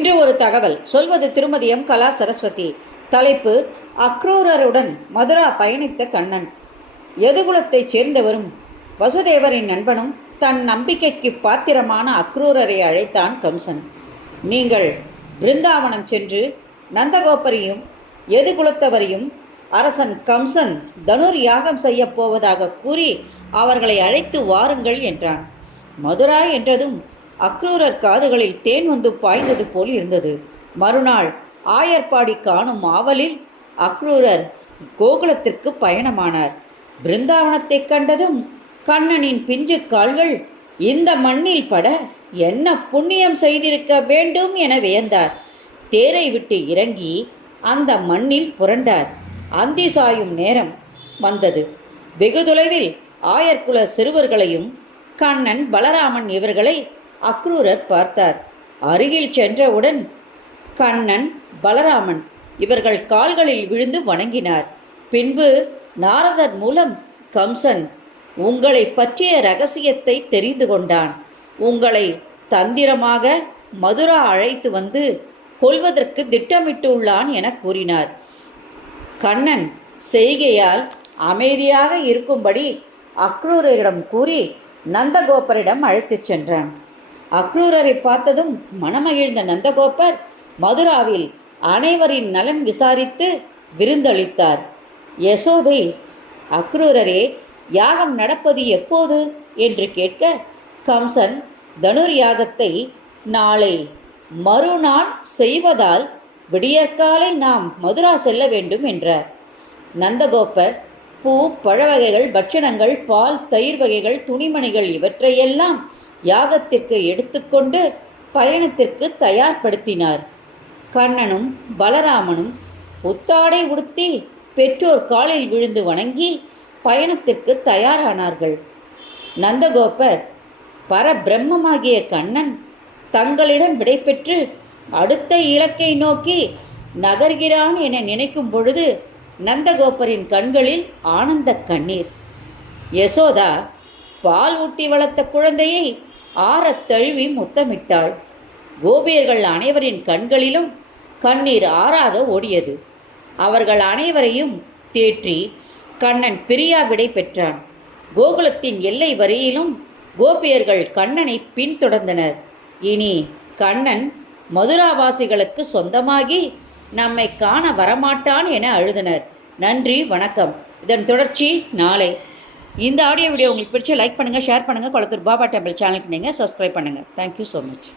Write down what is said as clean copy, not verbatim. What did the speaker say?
இன்று ஒரு தகவல் சொல்வது திருமதி எம். கலா சரஸ்வதி. தலைப்பு: அக்ரூரருடன் மதுரா பயணித்த கண்ணன். யதுகுலத்தைச் சேர்ந்தவரும் வசுதேவரின் நண்பனும் தன் நம்பிக்கைக்கு பாத்திரமான அக்ரூரரை அழைத்தான் கம்சன். நீங்கள் பிருந்தாவனம் சென்று நந்தகோபரையும் யதுகுலத்தவரையும் அரசன் கம்சன் தனுர் யாகம் செய்யப் போவதாக கூறி அவர்களை அழைத்து வாருங்கள் என்றான். மதுரா என்றதும் அக்ரூரர் காதுகளில் தேன் வந்து பாய்ந்தது போல் இருந்தது. மறுநாள் ஆயர்பாடி காணும் ஆவலில் அக்ரூரர் கோகுலத்திற்கு பயணமானார். பிருந்தாவனத்தை கண்டதும் கண்ணனின் பிஞ்சு கால்கள் இந்த மண்ணில் பட என்ன புண்ணியம் செய்திருக்க வேண்டும் என வியந்தார். தேரை விட்டு இறங்கி அந்த மண்ணில் புரண்டார். அந்தி சாயும் நேரம் வந்தது. வெகு தொலைவில் ஆயர்குல சிறுவர்களையும் கண்ணன், பலராமன் இவர்களை அக்ரூரர் பார்த்தார். அருகில் சென்றவுடன் கண்ணன், பலராமன் இவர்கள் கால்களில் விழுந்து வணங்கினார். பின்பு நாரதர் மூலம் கம்சன் உங்களை பற்றிய இரகசியத்தை தெரிந்து கொண்டான். உங்களை தந்திரமாக மதுரா அழைத்து வந்து கொல்வதற்கு திட்டமிட்டுள்ளான் என கூறினார். கண்ணன் செய்கையால் அமைதியாக இருக்கும்படி அக்ரூரரிடம் கூறி நந்தகோபரிடம் அழைத்துச் சென்றான். அக்ரூரரை பார்த்ததும் மனமகிழ்ந்த நந்தகோபர் மதுராவில் அனைவரின் நலன் விசாரித்து விருந்தளித்தார். யசோதை, அக்ரூரரே, யாகம் நடப்பது எப்போது என்று கேட்க, கம்சன் தனுர் யாகத்தை நாளை மறுநாள் செய்வதால் விடியற்காலை நாம் மதுரா செல்ல வேண்டும் என்றார். நந்தகோபர் பூ, பழ வகைகள், பட்சணங்கள், பால், தயிர் வகைகள், துணிமணிகள் இவற்றையெல்லாம் யாகத்திற்கு எடுத்துக்கொண்டு பயணத்திற்கு தயார்படுத்தினார். கண்ணனும் பலராமனும் புத்தாடை உடுத்தி பெற்றோர் காலில் விழுந்து வணங்கி பயணத்திற்கு தயாரானார்கள். நந்தகோபர் பரபிரம்மமாகிய கண்ணன் தங்களிடம் விடைபெற்று அடுத்த இலக்கை நோக்கி நகர்கிறான் என நினைக்கும் பொழுது நந்தகோபரின் கண்களில் ஆனந்த கண்ணீர். யசோதா பால் ஊட்டி வளர்த்த குழந்தையை ஆறத் தழுவி முத்தமிட்டாள். கோபியர்கள் அனைவரின் கண்களிலும் கண்ணீர் ஆறாக ஓடியது. அவர்கள் அனைவரையும் தேற்றி கண்ணன் பிரியா விடை பெற்றான். கோகுலத்தின் எல்லை வரையிலும் கோபியர்கள் கண்ணனை பின்தொடர்ந்தனர். இனி கண்ணன் மதுராவாசிகளுக்கு சொந்தமாகி நம்மை காண வரமாட்டான் என அழுதனர். நன்றி, வணக்கம். இதன் தொடர்ச்சி நாளை. இந்த ஆடியோ வீடியோ உங்களுக்கு பிடிச்ச லைக் பண்ணுங்கள், ஷேர் பண்ணுங்கள். கொளத்தூர் பாபா டெம்பிள் சேனலுக்கு நீங்கள் சப்ஸ்கிரைப் பண்ணுங்கள். Thank you so much.